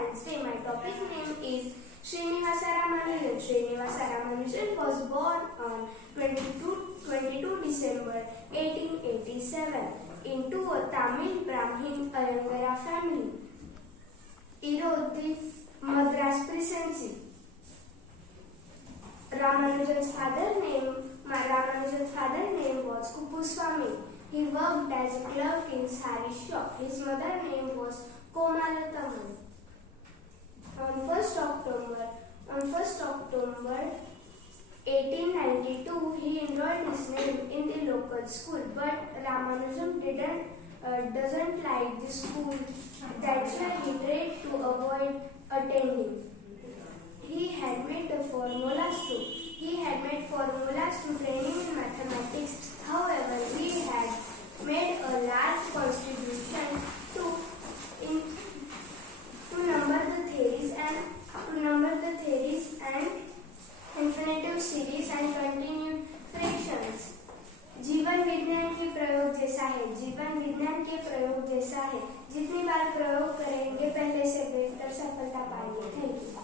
Science Day. My topic name is Srinivasa Ramanujan. Srinivasa Ramanujan was born on 22 December 1887 into a Tamil Brahmin Ayangara family. Erode, Madras Presidency. Ramanujan's father name was Kuppuswamy. He worked as a clerk in Sari's shop. His mother name was Komalatamman. On 1st October 1892, he enrolled his name in the local school, but Ramanujan doesn't like the school. That's why he tried to avoid attending. He had made formulas to training in mathematics. However, he had made a large contribution to number the theories and infinitive series and continued fractions. जीवन विज्ञान के प्रयोग जैसा है जितनी बार प्रयोग करेंगे पहले से बेहतर सफलता पाएंगे। Thank you.